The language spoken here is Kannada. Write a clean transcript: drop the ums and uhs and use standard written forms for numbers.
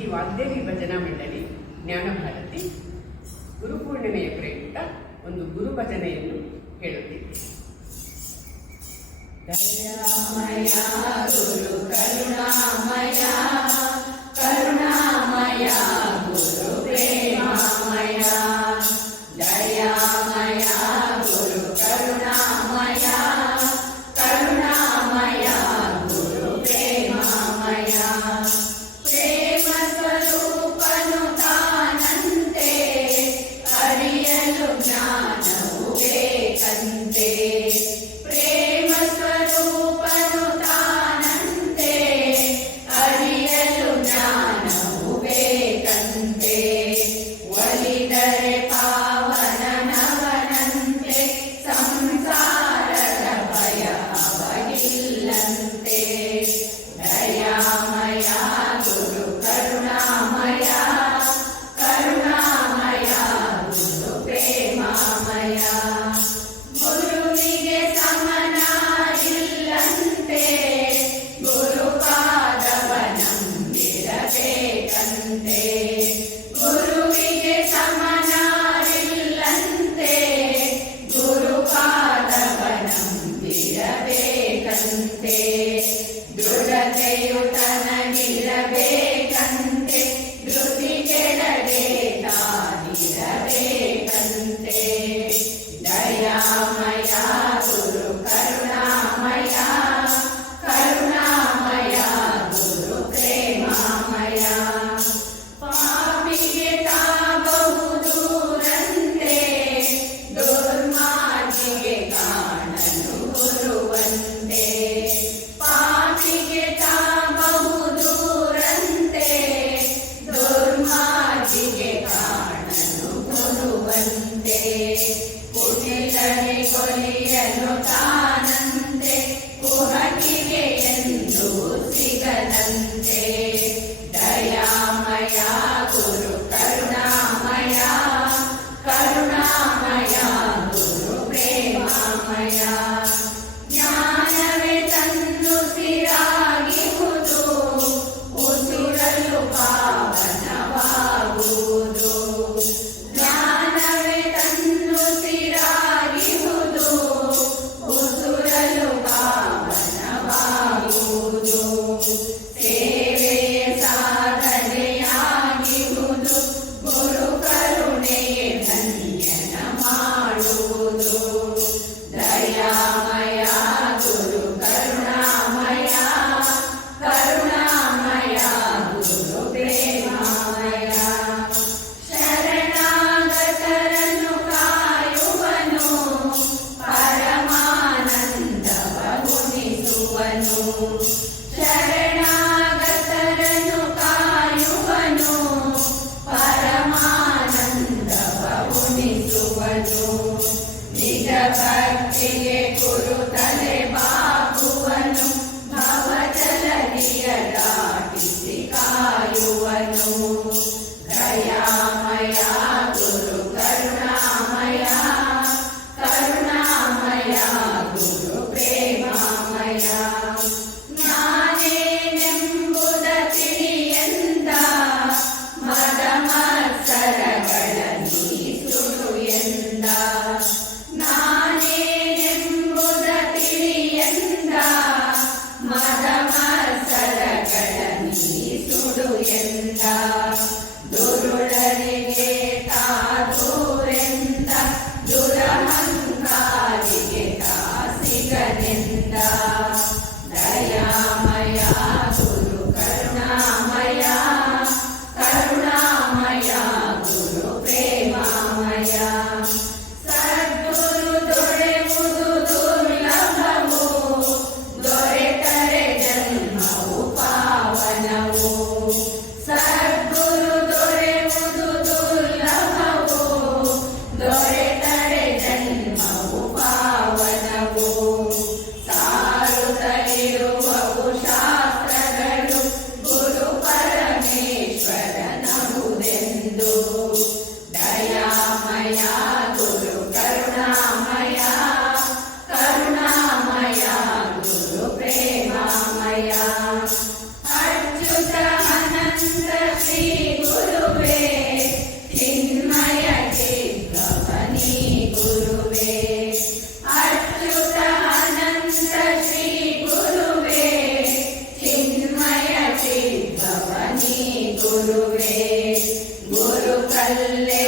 ಶ್ರೀ ವಾಗ್ದೇವಿ ಭಜನಾ ಮಂಡಳಿ ಜ್ಞಾನಭಾರತಿ ಗುರುಪೂರ್ಣಿಮೆಯ ಪ್ರಯುಕ್ತ ಒಂದು ಗುರು ಭಜನೆಯನ್ನು ಹೇಳುತ್ತಿದೆ. ದಯಾಮಯ ಗುರು ಕರುಣಾಮಯ, ಕರುಣಾಮಯ ಗುರು ಪ್ರೇಮಮಯ. ದಯಾಮಯ ಗುರು ಕರುಣಾಮಯ, ಕರುಣಾಮಯ ಗುರು ಪ್ರೇಮಮಯ. ಪ್ರೇಮ ಸ್ವರೂಪನು ತಾನಂತೆ, ಅರಿಯಲು ಜ್ಞಾನವು ಬೇಕಂತೆ. ಪ್ರೇಮ ಸ್ವರೂಪನು ತಾನಂತೆ, ಅರಿಯಲು ಜ್ಞಾನವು ಬೇಕಂತೆ. ಒಲಿದರೆ ಪಾವನನವನಂತೆ, ಸಂಸಾರದ ಭಯ ಅವಗಿಲ್ಲಂತೆ. ದಯಾಮಯ ಗುರು ಕರುಣಾಮಯ, ಕರುಣಾಮಯ ಗುರು ಪ್ರೇಮಮಯ. ಗುರುವಿಗೆ ಸಮನಾರಿಲ್ಲಂತೆ, ಗುರುಪಾದವನಂಬಿರಬೇಕಂತೆ. ಗುರುವಿಗೆ ಸಮನಾರಿಲ್ಲಂತೆ, ಗುರುಪಾದವನಂಬಿರಬೇಕಂತೆ. ದೃಢತೆಯು ತನಗಿರಬೇಕಂತೆ, ಧೃತಿ ಕೆಳಗೆ ತಾನಿರಬೇಕಂತೆ. ದಯಾಮಯ ಗುರು ಕರುಣಾಮಯ, ಕರುಣಾಮಯ ಗುರು ಪ್ರೇಮಮಯ. ಪಾಪಿಗೆ ತಾಬಹುದೂರಂತೆ, ದುರ್ಮಾರ್ಗಿಗೆ ಕಾಣಲು ಗುರುವಂತೆ. ಪಾಪಿಗೆ ತಾಬಹುದೂರಂತೆ, ದುರ್ಮಾರ್ಗಿಗೆ ಕಾಣಲು ಗುರುವಂತೆ. ಕುಟಿಲನೆ ಕೊಲಿಯಲು ತಾನಂತೆ, ಕುಹಕಿಗೆ ಎಂದು ಸಿಗದಂತೆ. ದಯಾಮಯ ಗುರು ಕರುಣಾಮಯ, ಕರುಣಾಮಯ ಗುರು ಪ್ರೇಮಮಯ. ಜ್ಞಾನವೇ ತನ್ನು ಸಿರಾಗಿಹುದು, ಉಸಿರಲು ಪಾವನವಾಗುವುದು. ಜ್ಞಾನವೇ ತನ್ನು ಸಿರಾಗಿಹುದು, ಉಸಿರಲು ಪಾವನವಾಗುವುದು. ಸೇವೆಯ ಸಾಧನೆಯಾಗಿಹುದು, ಗುರು ಕರುಣೆಯೇ ಧನ್ಯನ ಮಾಡುವುದು. ದಯಾಮಯ ಗುರು ಕರುಣಾಮಯ, ಕರುಣಾಮಯ ಗುರು ಪ್ರೇಮಮಯ. ಶರಣಾಗತರನ್ನು ಕಾಯುವನು, ಪರಮಾನಂದವ ಗುಣಿಸುವನು. ಶರಣಾಗತರನ್ನು ಕಾಯುವನು, ಪರಮಾನಂದವ ಗುಣಿಸುವನು. ನಿಜ ಭಕ್ತಿಗೆ ಗುರು ತಲೆ ಬಾಗುವನು, ಭವಜಲಧಿಯ ದಾಟಿಸಿ ಕಾಯುವನು. ದಯಾಮಯ ಗುರು ಕರುಣಾಮಯ, ಕರುಣಾಮಯ ಗುರು ಪ್ರೇಮಮಯ. ನಾನೇನೆಂಬುದ ತಿಳಿಯಂದ, ಮದ ಮತ್ಸರಗಳ ನೀಸುಡು ಎಂದ. ನಾನೇನೆಂಬುದ ತಿಳಿಯಂದ, ಮದ ಮತ್ಸರಗಳ ನೀಸುಡು ಎಂದ. ದುರುಳರಿಗೆ ತಾದೂರೆಂದ, ದುರಹಂಕಾರಿಗೆ ತಾಸಿಗನೆಂದ. ದಯಾಮಯ ಗುರು ಕರುಣಾಮಯ, ಕರುಣಾಮಯ ಗುರು ಪ್ರೇಮಮಯ. ಸದ್ಗುರು ದೊರೆಯುವುದು ದುರ್ಲಭವು, ದೊರೆತರೆ ಜನ್ಮವು ಪಾವನವು. ಸದ್ಗುರು ದೊರೆಯುವುದು ದುರ್ಲಭವು, ದೊರೆತರೆ ಜನ್ಮವು ಪಾವನವು. ಸಾರುತ್ತಲಿರುವವು ಶಾಸ್ತ್ರಗಳು, ಗುರು ಪರಮೇಶ್ವರನಹುದೆಂದು. ದಯಾಮಯ ಗುರು ಕರುಣಾಮಯ, ಕರುಣಾಮಯ ಗುರು ಪ್ರೇಮಮಯ. ಅಚ್ಯುತ ಅನಂತ ಶ್ರೀ ಗುರುವೇ ಚಿನ್ಮಯ ಚಿದ್ಭವನಿ ಗುರುವೇ ಅಚ್ಯುತ ಅನಂತ ಶ್ರೀ ಗುರುವೇ ಚಿನ್ಮಯ ಚಿದ್ಭವನಿ ಗುರುವೇ ಗುರು ಕಲ್ಲೆ